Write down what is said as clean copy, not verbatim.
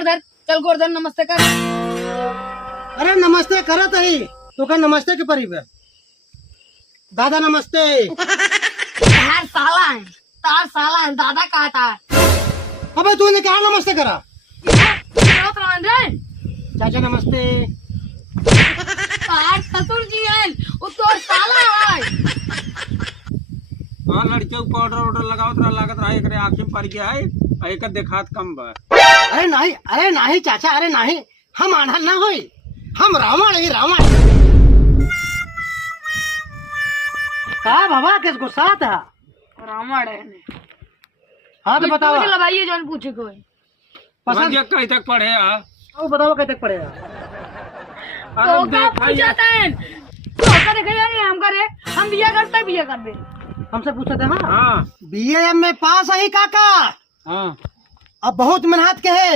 गोरधर, चल गोरधर नमस्ते कर। अरे नमस्ते करत ही तो का नमस्ते के परी बे दादा नमस्ते। तार साला है दादा कहा था। अबे तूने क्या नमस्ते करा? चाचा नमस्ते। तार ससुर जी है वो तो साला है। हाँ लड़के को पाउडर वाउडर लगाओ तो लागत रहा एकरे आँखी में पड़ गया है एक देखात कम बा। अरे नहीं चाचा, अरे नहीं, हम आंधल ना होई, हम रावण ही रावण। का बाबा किस गुस्सा था? रावण है। हाँ तो बताओ। मुझे लगाइए जौन पूछे कोई। पसंद कहीं तक पढ़े वो बताओ कहीं तक पड़ेगा? तो का पूछता है? तो का देखा यार हम करे, हम बिया करते बिया कर दे। हमसे पूछा था ना। हाँ बीए में पास है काका। हाँ अब बहुत मेहनत के है।